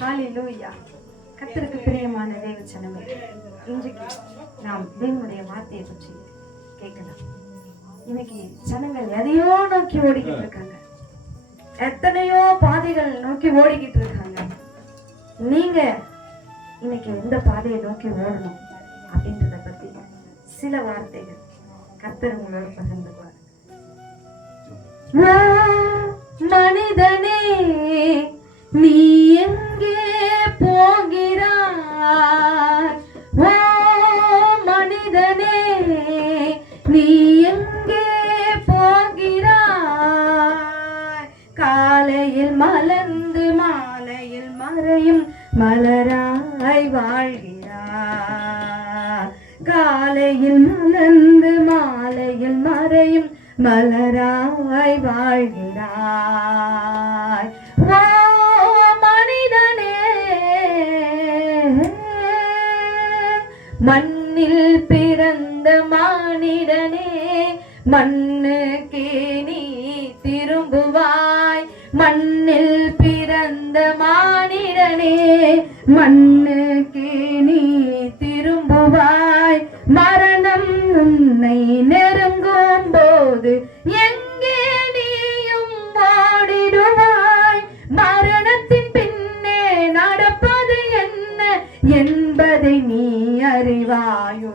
ஹalleluya. கத்தருக்கு பிரியமான தேவ சனமே இன்றைக்கு நாம் தேவனுடைய வார்த்தையை பற்றி கேட்கலாம். இன்னைக்கு ஜனங்கள் எதையோ நோக்கி ஓடிக்கிட்டு இருக்காங்க. எத்தனையோ பாதைகள் நோக்கி ஓடிக்கிட்டு இருக்காங்க. நீங்க இன்னைக்கு எந்த பாதையை நோக்கி ஓடணும் அப்படின்றத பத்தி சில வார்த்தைகள் கத்தர் உங்களோட பகிர்ந்துக்குவார். வாழ்கிறாய் ஓ மனிதனே மண்ணில் பிறந்த மானிடனே மண்ணுக்கே நீ திரும்புவாய். மண்ணில் பிறந்த மானிடனே மண்ணு அதை நீ அறிவாயோ?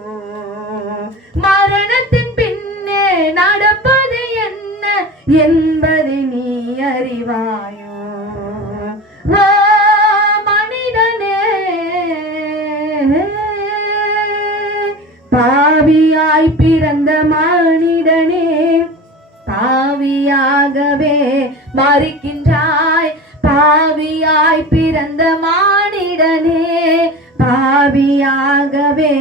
மரணத்தின் பின்னே நடப்பது என்ன என்பதை நீ அறிவாயோ? ஓ மனிதனே பாவியாய் பிறந்த மனிதனே பாவியாகவே மறிக்கின்றாய். பாவியாய் பிறந்த மானிடனே பாவியாகவே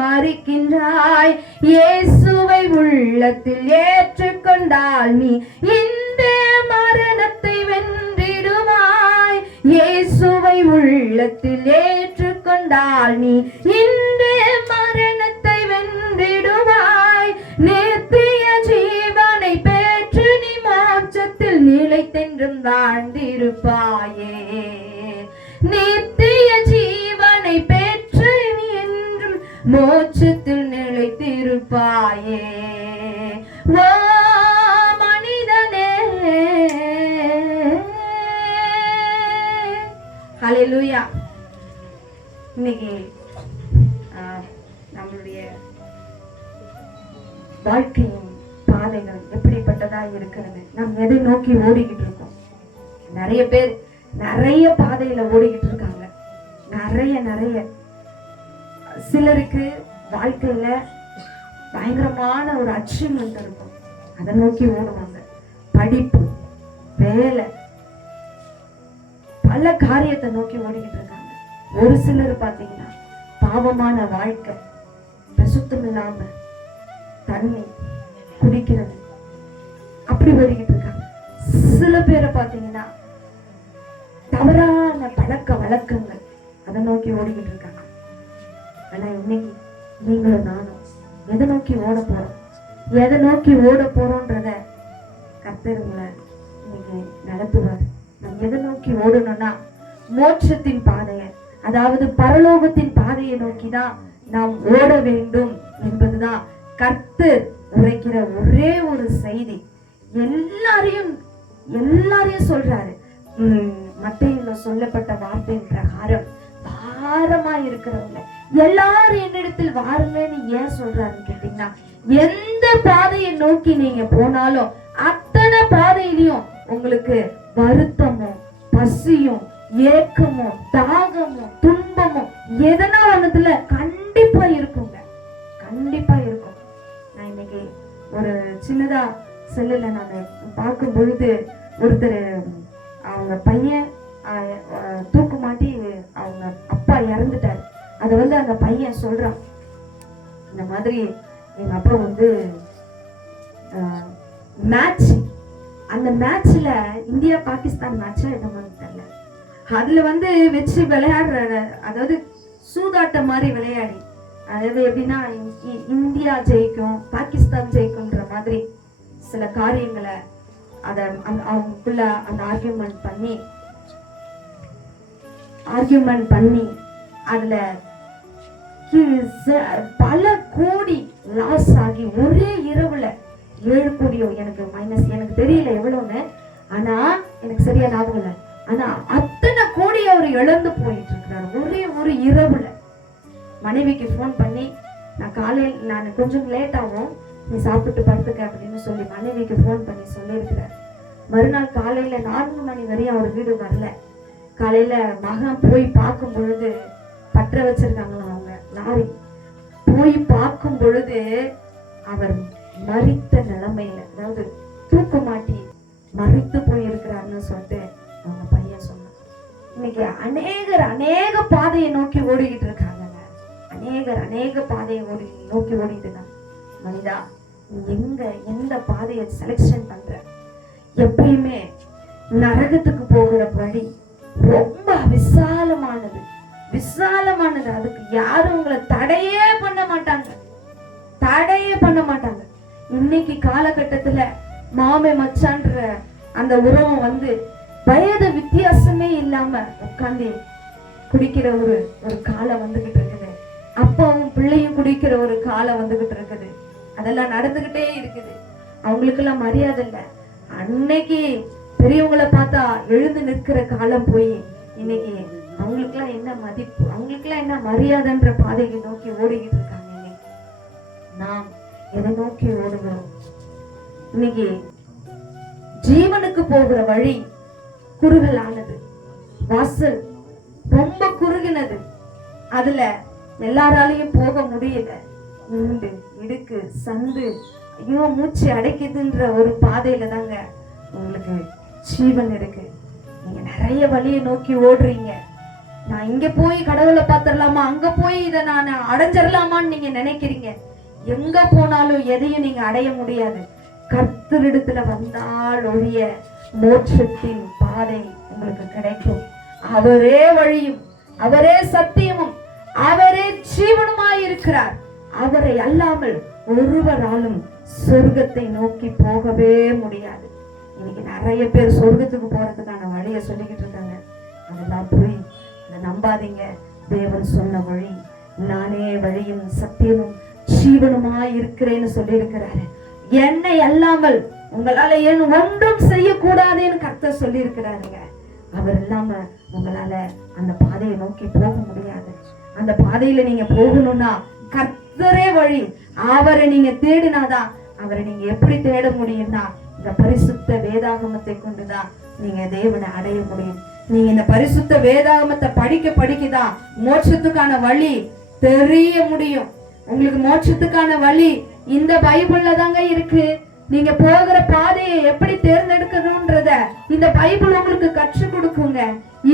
மறிக்கின்றாய். இயேசுவை உள்ளத்தில் ஏற்றுக்கொண்டால் நீ இந்த மரணத்தை வென்றிடுவாய். இயேசுவை உள்ளத்தில் ஏற்றுக்கொண்டால் நீ இந்த மரணத்தை வென்றிடுவாய். நேத்திய ஜீவனை பெற்று நீ மோட்சத்தில் நிலைத்தென்றும் வாழ்ந்திருப்பாயே. நீ மோட்சத்தில் நிலைத்திருப்பாயே. ஓ மனிதனே. ஹalleluya இன்னைக்கு ஆஹ், நம்மளுடைய வாழ்க்கையின் பாதைகள் எப்படிப்பட்டதா இருக்கிறது? நாம் எதை நோக்கி ஓடிக்கிட்டு இருக்கோம்? நிறைய பேர் நிறைய பாதையில ஓடிக்கிட்டு இருக்காங்க. நிறைய நிறைய சிலருக்கு வாழ்க்கையில பயங்கரமான ஒரு அச்சீவ்மெண்ட் இருக்கும். அதை நோக்கி ஓடுவாங்க. படிப்பு வேலை பல காரியத்தை நோக்கி ஓடிக்கிட்டு இருக்காங்க. ஒரு சிலர் பாத்தீங்கன்னா பாவமான வாழ்க்கை பிரசுத்தம் இல்லாம தண்ணி குடிக்கிறது அப்படி ஓடிக்கிட்டு இருக்காங்க. சில பேரை பார்த்தீங்கன்னா தவறான பழக்க வழக்கங்கள் அதை நோக்கி ஓடிக்கிட்டு இருக்காங்க. ஆனா இன்னைக்கு நீங்களும் நானும் எதை நோக்கி ஓட போறோம்? எதை நோக்கி ஓட போறோன்றத கத்தருங்களை இன்னைக்கு நடத்துவார். நம்ம எதை நோக்கி ஓடணும்னா மோட்சத்தின் பாதையை அதாவது பரலோகத்தின் பாதையை நோக்கி தான் நாம் ஓட வேண்டும் என்பதுதான் கர்த்தர் உரைக்கிற ஒரே ஒரு செய்தி. எல்லாரையும் எல்லாரையும் சொல்றாரு. உம் மத்தையில சொல்லப்பட்ட வார்த்தையின் பிரகாரம் பாரமா இருக்கிறவங்க எல்லாரும் என்னிடத்தில் வாருங்கன்னு ஏன் சொல்றாருன்னு கேட்டீங்கன்னா எந்த பாதையை நோக்கி நீங்க போனாலும் அத்தனை பாதையிலையும் உங்களுக்கு வருத்தமும் பசியும் ஏக்கமும் தாகமும் துன்பமும் எதனா ஒண்ணுத்துல கண்டிப்பா இருக்குங்க. கண்டிப்பா இருக்கும். நான் இன்னைக்கு ஒரு சின்னதா செல்லுல நான் பார்க்கும் பொழுது ஒருத்தர் அவங்க பையன் தூக்கு மாட்டி அவங்க அப்பா இறந்துட்டாரு. அதை வந்து அந்த பையன் சொல்றான். இந்த மாதிரி எங்க அப்பா வந்து மேட்ச் அந்த மேட்ச்ல இந்தியா பாகிஸ்தான் மேட்சா என்னமான்னு தெரியல. அதுல வந்து வச்சு விளையாடுற அதாவது சூதாட்டம் மாதிரி விளையாடி. அதாவது எப்படின்னா இ- இந்தியா ஜெயிக்கும் பாகிஸ்தான் ஜெயிக்கும்ன்ற மாதிரி சில காரியங்களை அதை அந்த அவங்களுக்குள்ள அந்த ஆர்கியூமெண்ட் பண்ணி ஆர்கியூமெண்ட் பண்ணி அதில் பல கோடி லாஸ் ஆகி ஒரே இரவுல ஏழு கோடியோ எனக்கு மைனஸ் எனக்கு தெரியல எவ்வளவுன்னு. ஆனா எனக்கு சரியா ஞாபகம் இல்லை. ஆனா அத்தனை கோடி அவர் இழந்து போயிட்டு இருக்கிறார் ஒரே ஒரு இரவுல. மனைவிக்கு ஃபோன் பண்ணி நான் காலையில் நான் கொஞ்சம் லேட் ஆகும். நீ சாப்பிட்டு படுத்துக்க அப்படின்னு சொல்லி மனைவிக்கு ஃபோன் பண்ணி சொல்லியிருக்கிறார். மறுநாள் காலையில நான்கு மணி வரையும் அவர் வீடு வரல. காலையில மகன் போய் பார்க்கும் பொழுது பற்ற வச்சிருக்காங்களாம் அவங்க. லாரி போய் பார்க்கும் பொழுது அவர் மறித்த நிலைமையில அதாவது தூக்க மாட்டி மறித்து போயிருக்கிறாருன்னு சொல்லிட்டு அவங்க பையன் சொன்னான். இன்னைக்கு அநேகர் அநேக பாதையை நோக்கி ஓடிக்கிட்டு இருக்காங்க அநேகர் அநேக பாதையை ஓடி நோக்கி ஓடிட்டு இருக்காங்க மனிதா எங்க எந்த பாதையை செலெக்ஷன் பண்ற? எப்பயுமே நரகத்துக்கு போகிற வழி ரொம்ப விசாலமான விசாலமானது. அதுக்கு யாரும் உங்களை தடையே பண்ண மாட்டாங்க. தடையே பண்ண மாட்டாங்க. இன்னைக்கு காலகட்டத்துல மாமே மச்சான்ற அந்த உறவு வந்து வயது வித்தியாசமே இல்லாம உட்காந்து குடிக்கிற ஒரு ஒரு காலம் வந்துகிட்டு இருக்குது. அப்பாவும் பிள்ளையும் குடிக்கிற ஒரு காலம் வந்துகிட்டு இருக்குது. அதெல்லாம் நடந்துகிட்டே இருக்குது. அவங்களுக்கெல்லாம் மரியாதை இல்ல. அன்னைக்கு பெரியவங்களை பார்த்தா எழுந்து நிற்கிற காலம் போய் இன்னைக்கு அவங்களுக்குலாம் என்ன மதிப்பு? அவங்களுக்குலாம் என்ன மரியாதைன்ற பாதையை நோக்கி ஓடிக்கிட்டு இருக்காங்க இன்னைக்கு நாம் எதை நோக்கி ஓடுகிறோம்? இன்னைக்கு ஜீவனுக்கு போகிற வழி குறுகலானது. வாசல் ரொம்ப குறுகினது. அதுல எல்லாராலையும் போக முடியல. உண்டு இடுக்கு சந்து ஐயோ மூச்சு அடைக்குதுன்ற ஒரு பாதையில தாங்க உங்களுக்கு ஜீவன் இருக்கு. நீங்க நிறைய வழியை நோக்கி ஓடுறீங்க. நான் இங்க போய் கடவுளை பார்த்துடலாமா? அங்க போய் இதை நான் அடைஞ்சிடலாமான்னு நீங்க நினைக்கிறீங்க? எங்க போனாலும் எதையும் நீங்க அடைய முடியாது. கர்த்தரிடத்துல வந்தால் ஒழிய மோட்சத்தின் பாதை உங்களுக்கு கிடைக்கும். அவரே வழியும் அவரே சத்தியமும் அவரே ஜீவனுமாய் இருக்கிறார். அவரை அல்லாமல் ஒருவராலும் சொர்க்கத்தை நோக்கி போகவே முடியாது. இன்னைக்கு நிறைய பேர் சொர்க்கத்துக்கு போறதுக்கான வழியை சொல்லிக்கிட்டு இருக்காங்க. அதெல்லாம் போய் அதை நம்பாதீங்க. தேவன் சொன்ன வழி. நானே வழியும் சத்தியமும் ஜீவனுமாய் இருக்கிறேன்னு சொல்லியிருக்கிறாரு. என்னை அல்லாமல் உங்களால ஏன் ஒன்றும் செய்யக்கூடாதுன்னு கர்த்தர் சொல்லி இருக்கிறாருங்க அவர் இல்லாம உங்களால அந்த பாதையை நோக்கி போக முடியாது. அந்த பாதையில நீங்க போகணும்னா கர்த்தரே வழி. அவரை நீங்க தேடினாதான் அவரை நீங்க எப்படி தேட முடியும்னா இந்த பரிசுத்த வேதாகமத்தை கொண்டுதான் நீங்க தேவனை அடைய முடியும். நீங்க இந்த பரிசுத்த வேதாகமத்தை படிக்க படிக்கதான் மோட்சத்துக்கான வழி தெரிய முடியும். உங்களுக்கு மோட்சத்துக்கான வழி இந்த பைபிள்ல தாங்க இருக்கு. நீங்க போகிற பாதையை எப்படி தேர்ந்தெடுக்கணும்ன்றத இந்த பைபிள் உங்களுக்கு கற்றுக் கொடுக்குங்க.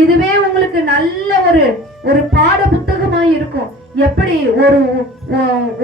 இதுவே உங்களுக்கு நல்ல ஒரு ஒரு பாட புத்தகமா இருக்கும். எப்படி ஒரு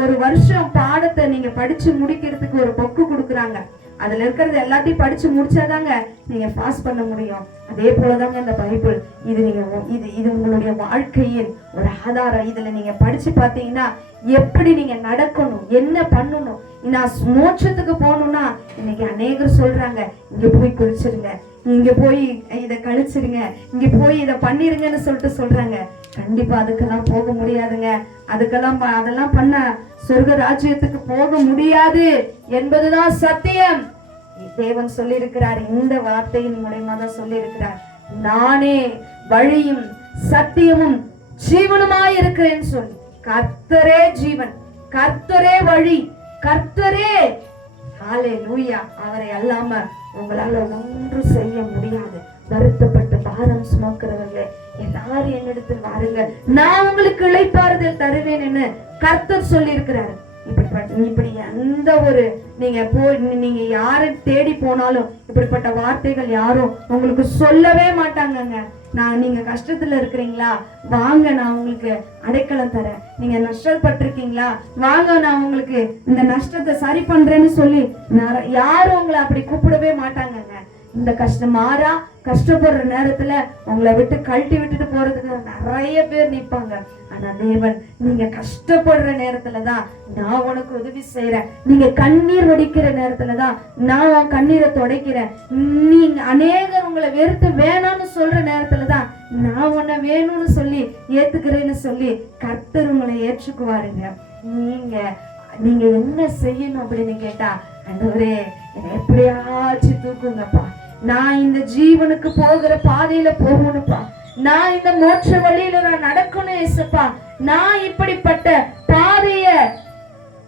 ஒரு வருஷம் பாடத்தை நீங்க படிச்சு முடிக்கிறதுக்கு ஒரு பொக்கு கொடுக்குறாங்க. அதுல இருக்கிறது எல்லாத்தையும் படிச்சு முடிச்சாதாங்க நீங்க பாஸ் பண்ண முடியும். அதே போலதாங்க இந்த பைபிள். இது நீங்க உ- இது இது உங்களுடைய வாழ்க்கையின் ஒரு ஆதாரம். இதுல நீங்க படிச்சு பார்த்தீங்கன்னா எப்படி நீங்க நடக்கணும் என்ன பண்ணணும். நான் மோட்சத்துக்கு போகணும்னா இன்னைக்கு அநேகர் சொல்றாங்க இங்க போய் குளிச்சிருங்க. இங்க போய் இதை கழிச்சிருங்க. இங்க போய் இதை பண்ணிருங்கன்னு சொல்லிட்டு சொல்றாங்க. கண்டிப்பா அதுக்கெல்லாம் போக முடியாதுங்க. அதுக்கெல்லாம் ப- அதெல்லாம் பண்ண சொர்க்க ராஜ்யத்துக்கு போக முடியாது என்பதுதான் சத்தியம். தேவன் சொல்லியிருக்கிறார். இந்த வார்த்தையின் மூலயமா தான் சொல்லியிருக்கிறார். நானே வழியும் சத்தியமும் ஜீவனுமாய் இருக்கிறேன்னு சொல்லி கர்த்தரே ஜீவன் கர்த்தரே வழி கர்த்தரே ஹாலே லூயா அவரை அல்லாம உங்களால ஒன்றும் செய்ய முடியாது. வருத்தப்பட்ட பாரம் சுமக்கிறவர்களே எல்லாரும் என்னிடத்தில் வாருங்க நான் உங்களுக்கு இளைப்பார்தல் தருவேன் என்று கர்த்தர் சொல்லி இப்படிப்பட்ட இப்படி எந்த ஒரு நீங்க போய் நீங்க யாரை தேடி போனாலும் இப்படிப்பட்ட வார்த்தைகள் யாரும் உங்களுக்கு சொல்லவே மாட்டாங்கங்க. நான் நீங்க கஷ்டத்துல இருக்கிறீங்களா? வாங்க நான் உங்களுக்கு அடைக்கலம் தரேன். நீங்க நஷ்டப்பட்டிருக்கீங்களா? வாங்க நான் உங்களுக்கு இந்த நஷ்டத்தை சரி பண்றேன்னு சொல்லி யாரும் உங்களை அப்படி கூப்பிடவே மாட்டாங்கங்க. இந்த கஷ்டம் மாறா கஷ்டப்படுற நேரத்துல உங்களை விட்டு கழட்டி விட்டுட்டு போறதுக்கு நிறைய பேர் நிற்பாங்க ஆனா தேவன் நீங்க கஷ்டப்படுற நேரத்துல தான் நான் உனக்கு உதவி செய்யறேன் நீங்க கண்ணீர் வடிக்கிற நேரத்துலதான் நான் உன் கண்ணீரை துடைக்கிறேன். நீங்க அநேகர் உங்களை வெறுத்து வேணாம்னு சொல்ற நேரத்துலதான் நான் உன்னை வேணும்னு சொல்லி ஏத்துக்கிறேன்னு சொல்லி கர்த்தர் உங்களை ஏற்றுக்குவாருங்க. நீங்க நீங்க என்ன செய்யணும் அப்படின்னு கேட்டா ஆண்டவரே என்னை எப்படியாச்சும் தூக்குங்கப்பா. நான் இந்த ஜீவனுக்கு போகிற பாதையில போகணும்ப்பா. நான் இந்த மோட்ச வழியில நான் நடக்கணும் ஏசப்பா. நான் இப்படிப்பட்ட பாதைய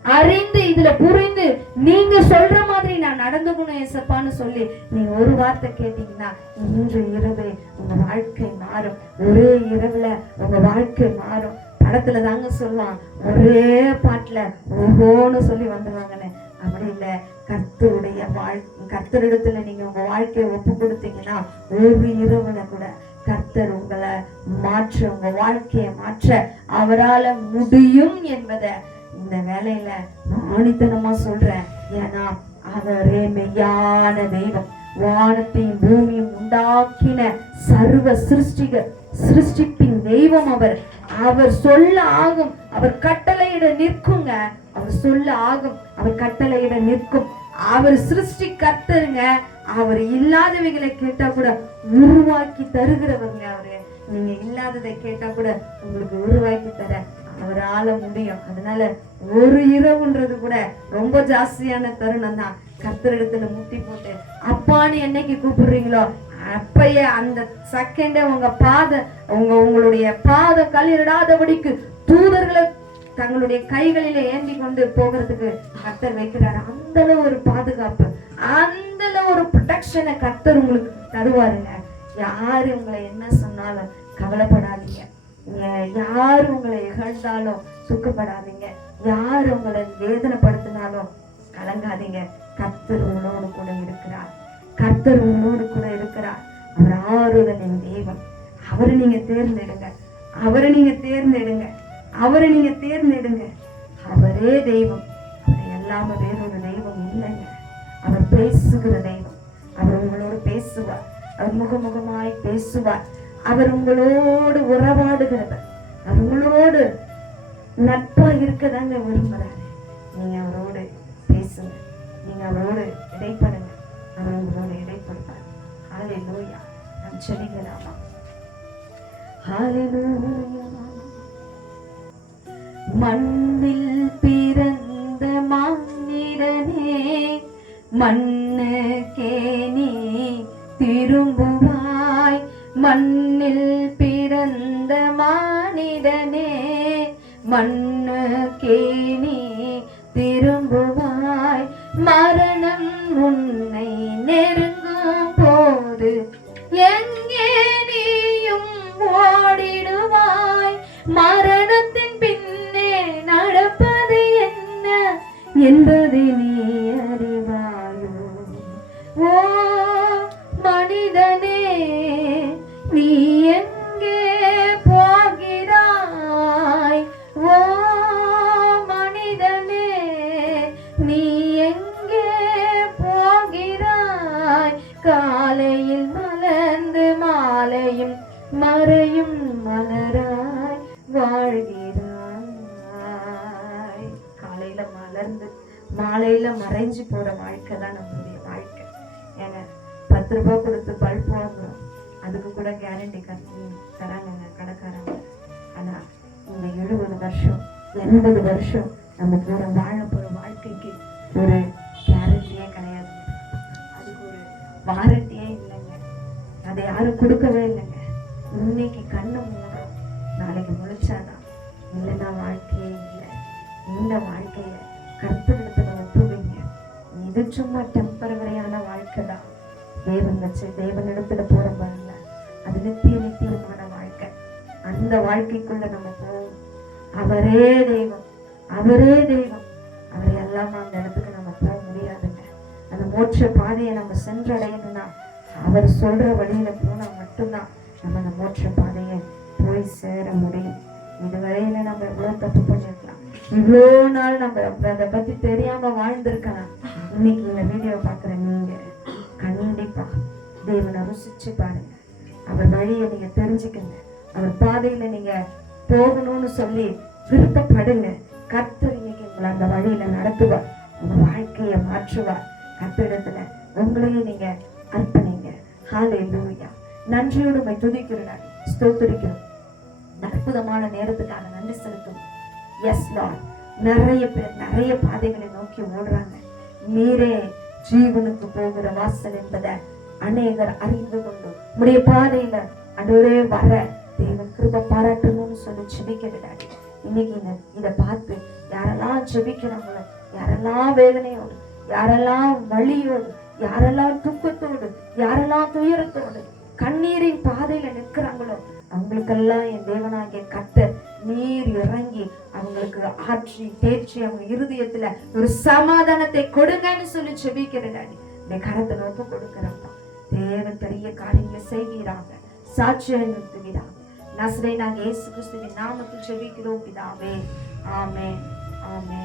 அறிந்து இதுல புரிந்து நீங்க சொல்ற மாதிரி நான் நடந்துக்கணும் ஏசப்பான்னு சொல்லி நீங்க ஒரு வார்த்தை கேட்டீங்கன்னா இன்று இரவு உங்க வாழ்க்கை மாறும். ஒரே இரவுல உங்க வாழ்க்கை மாறும். படத்துல தாங்க சொல்லுவான் ஒரே பாட்டுல ஓஹோன்னு சொல்லி வந்துருவாங்கன்னு. அப்படி இல்ல கர்த்தருடைய வாழ் கர்த்தரிடத்துல நீங்க உங்க வாழ்க்கையை ஒப்பு கொடுத்தீங்கன்னா ஒரு இரவுல கூட கர்த்தர் உங்களை மாற்ற உங்க வாழ்க்கையை மாற்ற அவரால முடியும் என்பதை இந்த வேலையில நான் ஆணித்தனமா சொல்றேன். ஏன்னா அவரே மெய்யான தெய்வம். வானத்தையும் பூமியும் உண்டாக்கின சர்வ சிருஷ்டிகர் சிருஷ்டிப்பின் தெய்வம் அவர். அவர் சொல்ல ஆகும். அவர் கட்டளையிட நிற்குங்க. அவர் சொல்ல ஆகும் அவர் கட்டளையிட நிற்கும். அவர் சிருஷ்டி கர்த்தருங்க அவர் இல்லாதவைகளை கேட்டா கூட உருவாக்கி தருகிறவங்க அவரு. நீங்க இல்லாததை கேட்டா கூட உங்களுக்கு உருவாக்கி தர அவரால முடியும் அதனால ஒரு இரவுன்றது கூட ரொம்ப ஜாஸ்தியான தருணம் தான். கர்த்தரிடத்துல முட்டி போட்டு அப்பான்னு என்னைக்கு கூப்பிடுறீங்களோ அப்பயே அந்த செகண்டே உங்க பாத உங்க உங்களுடைய பாத கல்லிடாதபடிக்கு தங்களுடைய கைகளில ஏந்தி கொண்டு போகிறதுக்கு கர்த்தர் வைக்கிறாரு. அந்த அளவு ஒரு பாதுகாப்பு அந்த அளவு ஒரு ப்ரொடெக்ஷனை கர்த்தர் உங்களுக்கு தருவாருங்க. யாரு உங்களை என்ன சொன்னாலும் கவலைப்படாதீங்க. யார் யாரு உங்களை இகழ்ந்தாலும் சுக்கப்படாதீங்க யார் உங்களை வேதனைப்படுத்தினாலும் கலங்காதீங்க. கர்த்தர் உங்களோடு கூட இருக்கிறார். கர்த்தர் உங்களோடு கூட இருக்கிறார். அவர் ஆறுதலின் தெய்வம் அவரை நீங்க தேர்ந்தெடுங்க. அவரை நீங்க தேர்ந்தெடுங்க. அவரை நீங்க தேர்ந்தெடுங்க. அவரே தெய்வம். அவரை எல்லாம வேறொரு தெய்வம் இல்லைங்க. அவர் பேசுகிற தெய்வம். அவர் உங்களோடு பேசுவார். அவர் முகமுகமாய் பேசுவார். அவர் உங்களோடு உறவாடுகிறவர். அவர் உங்களோடு நட்பா இருக்கதாங்க விரும்புறாரு. நீங்க அவரோடு பேசுங்க. நீங்க அவரோடு இடைப்படுங்க. அவர் உங்களோடு இடைப்படுவார். ஹalleluya நாம் செடிக்கலாமா ஹalleluya மண்ணில் பிறந்த மன்னிடனே மண்ணுக்கே நீ திரும்புவாய். மண்ணில் பிறந்த மானிடனே மண்ணுக்கே நீ திரும்புவாய். மரணம் உன்னை நெருங்க காலையில் மலர்ந்து மாலையும் மறையும் மலராய் வாழ்கிறாய். காலையில மலர்ந்து மாலையில மறைஞ்சு போற வாழ்க்கை தான் நம்மளுடைய வாழ்க்கை. ஏங்க பத்து ரூபாய் கொடுத்து பல்ப் வாங்குறோம் அதுக்கு கூட கேரண்டி கட்டி தராங்க கடைக்காரங்க. ஆனா இந்த எழுபது வருஷம் எண்பது வருஷம் நம்ம கூட வாழ போற வாழ்க்கைக்கு ஒரு வாரண்டியே இல்லைங்க. அதை யாரும் கொடுக்கவே இல்லைங்க. இன்னைக்கு கண்ணு மூடும். நாளைக்கு முழிச்சாதான் இல்லைன்னா வாழ்க்கையே இல்லை. இந்த வாழ்க்கையில கற்பனை ஒப்புவீங்க இது சும்மா டெம்பரவரியான வாழ்க்கை தான். தேவன் வச்சு தேவனிடத்துல போற பாருங்க அது நித்திய நித்தியமான வாழ்க்கை. அந்த வாழ்க்கைக்குள்ள நம்ம போவோம். அவரே தெய்வம். அவரே தெய்வம். மோட்ச பாதையை நம்ம சென்றடையணும்னா அவர் சொல்ற வழியில போனா மட்டும்தான் நம்ம அந்த மோட்ச பாதையை போய் சேர முடியும். இதுவரையில நம்ம எவ்வளவு தப்பு பண்ணிருக்கலாம். இவ்வளோ நாள் நம்ம அதை பத்தி தெரியாம வாழ்ந்திருக்கலாம். இன்னைக்கு இந்த வீடியோ பாக்குற நீங்க கண்டிப்பா தேவனை ருசிச்சு பாருங்க. அவர் வழியை நீங்க தெரிஞ்சுக்கங்க. அவர் பாதையில நீங்க போகணும்னு சொல்லி விருப்பப்படுங்க. கர்த்தர் இன்னைக்கு உங்களை அந்த வழியில நடத்துவார். உங்க வாழ்க்கையை மாற்றுவார். கர்த்தரிடத்துல உங்களையும் நீங்க அர்ப்பணிங்க. ஹாலே லூயா நன்றியோடு உண்மை துதிக்கிறேன் ஸ்தோத்திரிக்கிறோம். அற்புதமான நேரத்துக்காக நன்றி செலுத்தும் எஸ் லார்ட் நிறைய பேர் நிறைய பாதைகளை நோக்கி ஓடுறாங்க. நீரே ஜீவனுக்கு போகிற வாசல் என்பதை அநேகர் அறிந்து கொண்டு உடைய பாதையில அடோரே வர தேவன் கிருப பாராட்டணும்னு சொல்லி ஜெபிக்கிறாடி இன்னைக்கு இதை பார்த்து யாரெல்லாம் ஜெபிக்கிறாங்களோ யாரெல்லாம் வேதனையோடு யாரெல்லாம் வலியோடு யாரெல்லாம் துக்கத்தோடு யாரெல்லாம் துயரத்தோடு கண்ணீரின் பாதையில நிற்கிறாங்களோ அவங்களுக்கெல்லாம் என் தேவனாகிய கத்தர் நீர் இறங்கி அவங்களுக்கு ஆட்சி தேர்ச்சி அவங்க இருதயத்துல ஒரு சமாதானத்தை கொடுங்கன்னு சொல்லி செபிக்கிறேன் இந்த கரத்தை நோக்க கொடுக்கிறப்பா தேவன் பெரிய காரியங்களை செய்கிறாங்க சாட்சியம் நிறுத்துகிறாங்க. நசரே நாங்கள் ஏசு கிறிஸ்துவின் நாமத்தில் செபிக்கிறோம் பிதாவே. ஆமே ஆமே